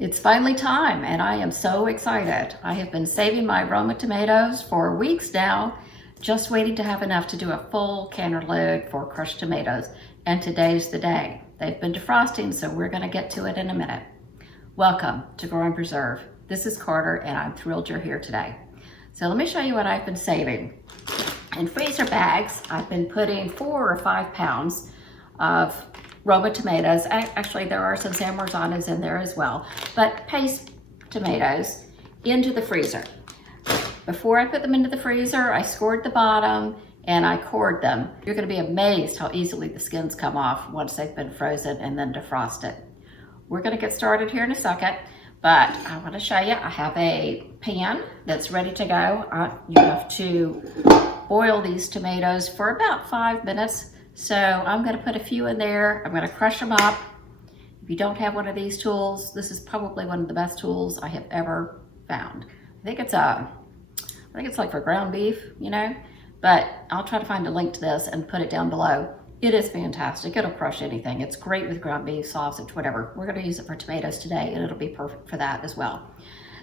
It's finally time, and I am so excited. I have been saving my Roma tomatoes for weeks now, just waiting to have enough to do a full canner load for crushed tomatoes, and today's the day. They've been defrosting, so we're gonna get to it in a minute. Welcome to Grow and Preserve. This is Carter, and I'm thrilled you're here today. So let me show you what I've been saving. In freezer bags, I've been putting 4 or 5 pounds of Roma tomatoes. Actually, there are some San Marzanos in there as well, but paste tomatoes into the freezer. Before I put them into the freezer, I scored the bottom and I cored them. You're gonna be amazed how easily the skins come off once they've been frozen and then defrosted. We're gonna get started here in a second, but I wanna show you, I have a pan that's ready to go. You have to boil these tomatoes for about 5 minutes. So I'm gonna put a few in there. I'm gonna crush them up. If you don't have one of these tools, this is probably one of the best tools I have ever found. I think it's like for ground beef, you know, but I'll try to find a link to this and put it down below. It is fantastic. It'll crush anything. It's great with ground beef, sausage, whatever. We're gonna use it for tomatoes today, and it'll be perfect for that as well.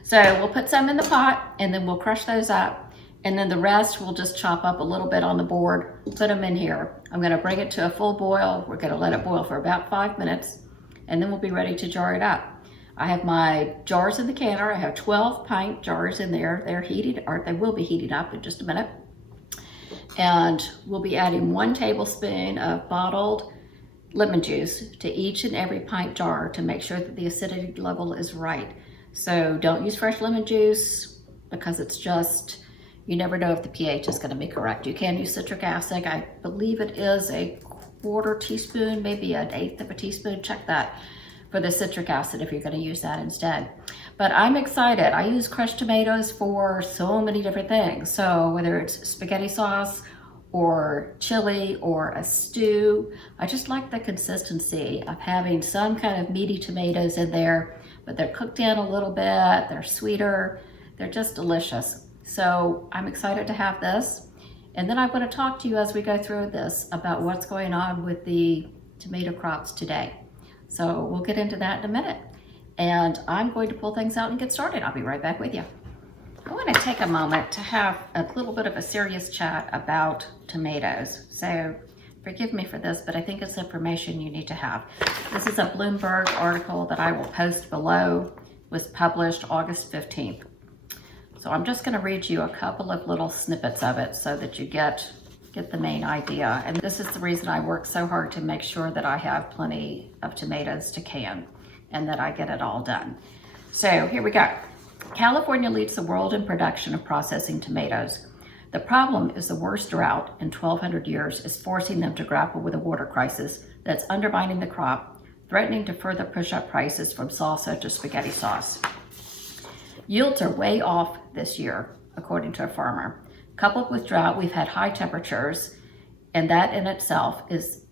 So we'll put some in the pot and then we'll crush those up. And then the rest we'll just chop up a little bit on the board, put them in here. I'm gonna bring it to a full boil. We're gonna let it boil for about 5 minutes, and then we'll be ready to jar it up. I have my jars in the canner. I have 12 pint jars in there. They're heated, or they will be heating up in just a minute. And we'll be adding 1 tablespoon of bottled lemon juice to each and every pint jar to make sure that the acidity level is right. So don't use fresh lemon juice because it's just, you never know if the pH is going to be correct. You can use citric acid. I believe it is a 1/4 teaspoon, maybe 1/8 of a teaspoon. Check that for the citric acid if you're going to use that instead. But I'm excited. I use crushed tomatoes for so many different things. So whether it's spaghetti sauce or chili or a stew, I just like the consistency of having some kind of meaty tomatoes in there, but they're cooked in a little bit, they're sweeter, they're just delicious. So I'm excited to have this. And then I want to talk to you as we go through this about what's going on with the tomato crops today. So we'll get into that in a minute. And I'm going to pull things out and get started. I'll be right back with you. I want to take a moment to have a little bit of a serious chat about tomatoes. So forgive me for this, but I think it's information you need to have. This is a Bloomberg article that I will post below. It was published August 15th. So I'm just going to read you a couple of little snippets of it so that you get the main idea. And this is the reason I work so hard to make sure that I have plenty of tomatoes to can and that I get it all done. So here we go. California leads the world in production of processing tomatoes. The problem is the worst drought in 1,200 years is forcing them to grapple with a water crisis that's undermining the crop, threatening to further push up prices from salsa to spaghetti sauce. Yields are way off this year, according to a farmer. Coupled with drought, we've had high temperatures, and that in itself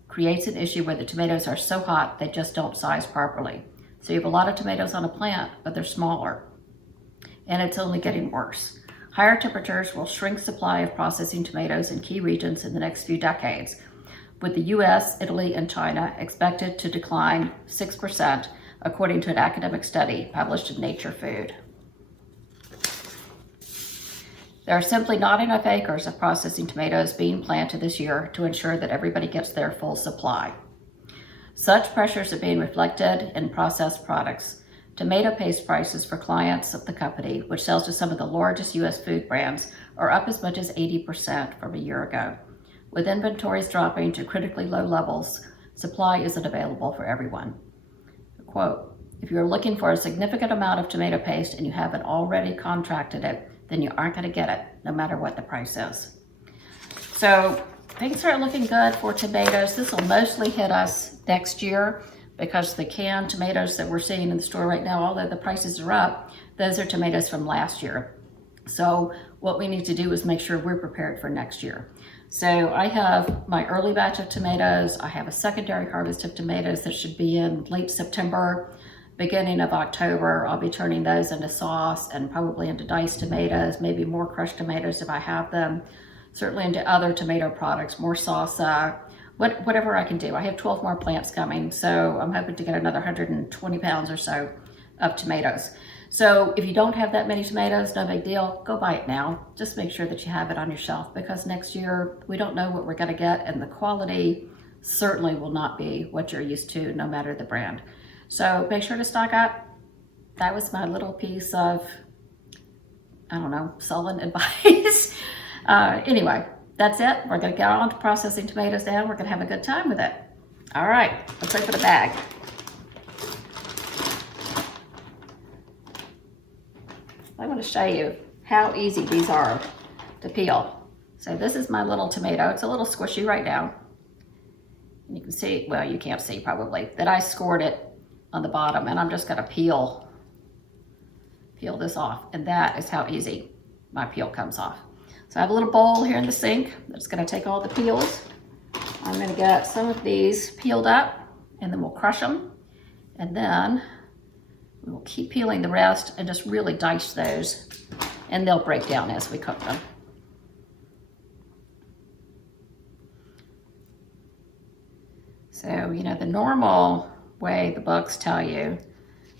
creates an issue where the tomatoes are so hot they just don't size properly. So you have a lot of tomatoes on a plant, but they're smaller, and it's only getting worse. Higher temperatures will shrink supply of processing tomatoes in key regions in the next few decades, with the US, Italy, and China expected to decline 6%, according to an academic study published in Nature Food. There are simply not enough acres of processing tomatoes being planted this year to ensure that everybody gets their full supply. Such pressures are being reflected in processed products. Tomato paste prices for clients of the company, which sells to some of the largest US food brands, are up as much as 80% from a year ago. With inventories dropping to critically low levels, supply isn't available for everyone. Quote, if you're looking for a significant amount of tomato paste and you haven't already contracted it, then you aren't going to get it, no matter what the price is. So things are looking good for tomatoes. This will mostly hit us next year because the canned tomatoes that we're seeing in the store right now, although the prices are up, those are tomatoes from last year. So what we need to do is make sure we're prepared for next year. So I have my early batch of tomatoes. I have a secondary harvest of tomatoes that should be in late September. Beginning of October, I'll be turning those into sauce and probably into diced tomatoes, maybe more crushed tomatoes if I have them, certainly into other tomato products, more salsa, whatever I can do. I have 12 more plants coming, so I'm hoping to get another 120 pounds or so of tomatoes. So if you don't have that many tomatoes, no big deal, go buy it now. Just make sure that you have it on your shelf, because next year we don't know what we're gonna get, and the quality certainly will not be what you're used to, no matter the brand. So make sure to stock up. That was my little piece of, I don't know, sullen advice. Anyway, that's it. We're gonna get on to processing tomatoes now. We're gonna have a good time with it. All right, let's open the bag. I want to show you how easy these are to peel. So this is my little tomato. It's a little squishy right now. And you can see, well, you can't see probably, that I scored it on the bottom, and I'm just gonna peel this off. And that is how easy my peel comes off. So I have a little bowl here in the sink that's gonna take all the peels. I'm gonna get some of these peeled up, and then we'll crush them. And then we'll keep peeling the rest and just really dice those, and they'll break down as we cook them. So, you know, the normal way the books tell you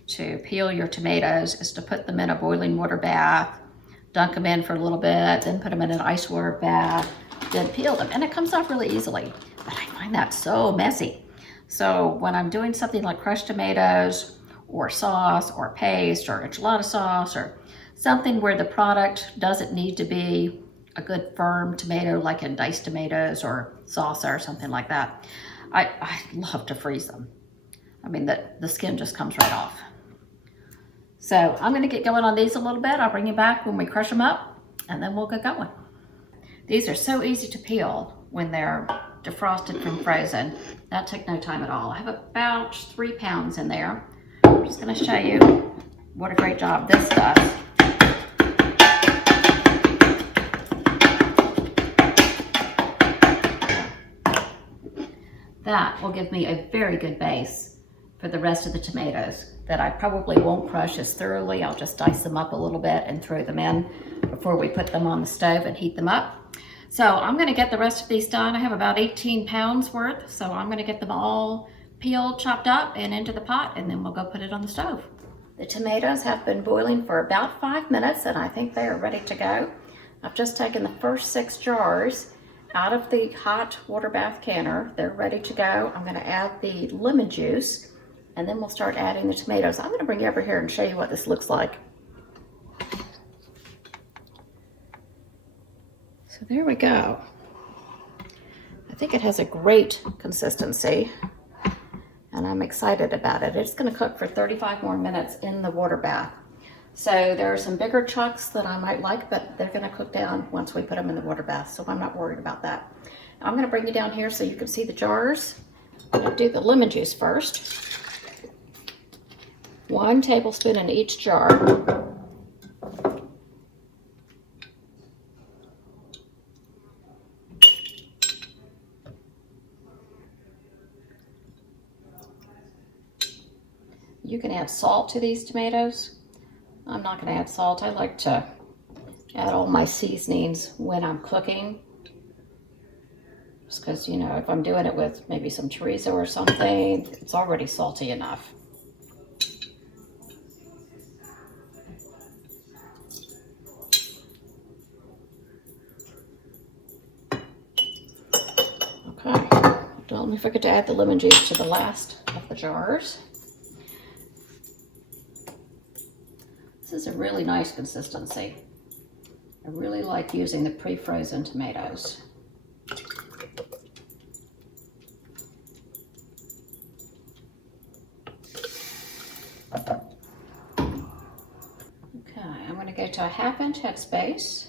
to peel your tomatoes is to put them in a boiling water bath, dunk them in for a little bit, then put them in an ice water bath, then peel them. And it comes off really easily, but I find that so messy. So when I'm doing something like crushed tomatoes, or sauce, or paste, or enchilada sauce, or something where the product doesn't need to be a good firm tomato, like in diced tomatoes or salsa or something like that, I love to freeze them. I mean, the skin just comes right off. So I'm gonna get going on these a little bit. I'll bring you back when we crush them up, and then we'll get going. These are so easy to peel when they're defrosted from frozen. That took no time at all. I have about 3 pounds in there. I'm just going to show you what a great job this does. That will give me a very good base for the rest of the tomatoes that I probably won't crush as thoroughly. I'll just dice them up a little bit and throw them in before we put them on the stove and heat them up. So I'm going to get the rest of these done. I have about 18 pounds worth, so I'm going to get them all peeled, chopped up, and into the pot, and then we'll go put it on the stove. The tomatoes have been boiling for about 5 minutes, and I think they are ready to go. I've just taken the first 6 jars out of the hot water bath canner. They're ready to go. I'm going to add the lemon juice, and then we'll start adding the tomatoes. I'm going to bring you over here and show you what this looks like. So there we go. I think it has a great consistency, and I'm excited about it. It's going to cook for 35 more minutes in the water bath. So there are some bigger chunks that I might like, but they're going to cook down once we put them in the water bath, so I'm not worried about that. I'm going to bring you down here so you can see the jars. I'm going to do the lemon juice first. 1 tablespoon in each jar. You can add salt to these tomatoes. I'm not going to add salt. I like to add all my seasonings when I'm cooking. Just because, you know, if I'm doing it with maybe some chorizo or something, it's already salty enough. Okay, don't forget to add the lemon juice to the last of the jars. This is a really nice consistency. I really like using the pre-frozen tomatoes. Okay, I'm going to go to a 1/2 inch headspace.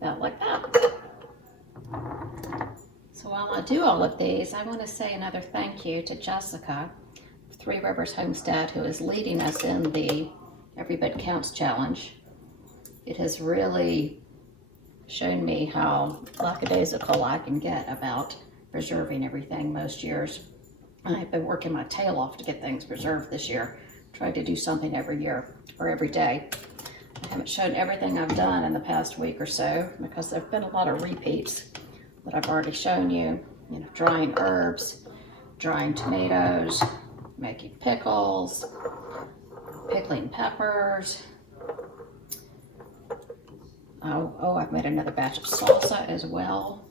About like that. So while I do all of these, I want to say another thank you to Jessica, Three Rivers Homestead, who is leading us in the Every Bit Counts challenge. It has really shown me how lackadaisical I can get about preserving everything most years. I've been working my tail off to get things preserved this year. Tried to do something every year or every day. I haven't shown everything I've done in the past week or so because there have been a lot of repeats I've already shown you, drying herbs, drying tomatoes, making pickles, pickling peppers. Oh, I've made another batch of salsa as well.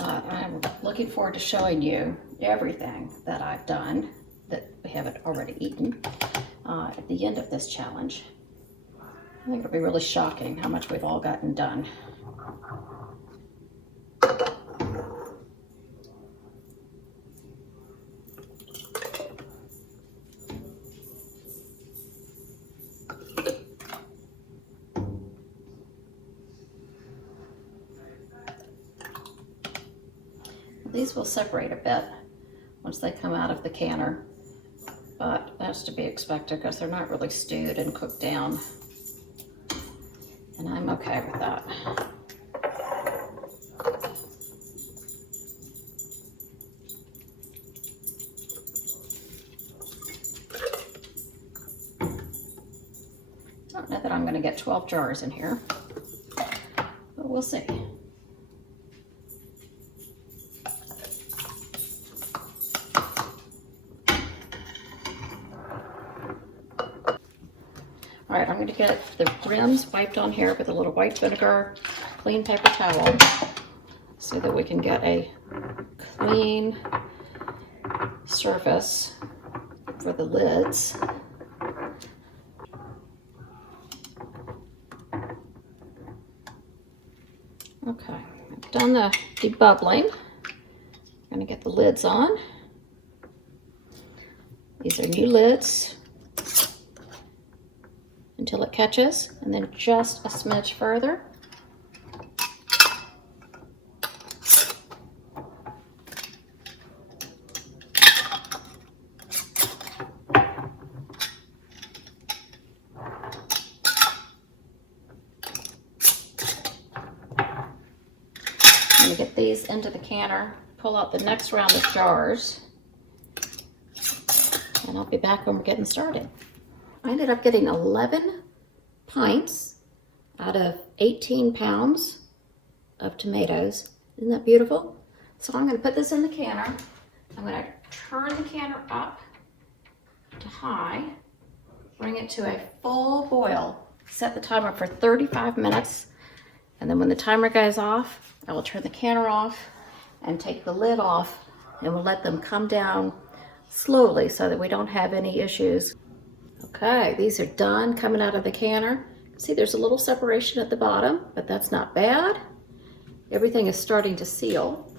I'm looking forward to showing you everything that I've done that we haven't already eaten at the end of this challenge. I think it'll be really shocking how much we've all gotten done. These will separate a bit once they come out of the canner, but that's to be expected because they're not really stewed and cooked down, and I'm okay with that. I don't know that I'm going to get 12 jars in here, but we'll see. All right, I'm going to get the rims wiped on here with a little white vinegar, clean paper towel, so that we can get a clean surface for the lids. Okay, I've done the debubbling. I'm going to get the lids on. These are new lids until it catches, and then just a smidge further. I'm going to get these into the canner, pull out the next round of jars, and I'll be back when we're getting started. I ended up getting 11 pints out of 18 pounds of tomatoes. Isn't that beautiful? So I'm going to put this in the canner. I'm going to turn the canner up to high, bring it to a full boil, set the timer for 35 minutes, and then when the timer goes off, I will turn the canner off and take the lid off, and we'll let them come down slowly so that we don't have any issues. Okay, these are done coming out of the canner. See, there's a little separation at the bottom, but that's not bad. Everything is starting to seal.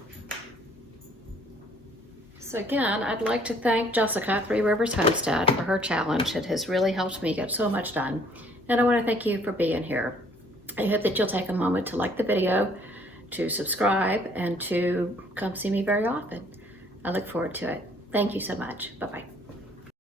So again, I'd like to thank Jessica, Three Rivers Homestead, for her challenge. It has really helped me get so much done. And I want to thank you for being here. I hope that you'll take a moment to like the video, to subscribe, and to come see me very often. I look forward to it. Thank you so much. Bye-bye.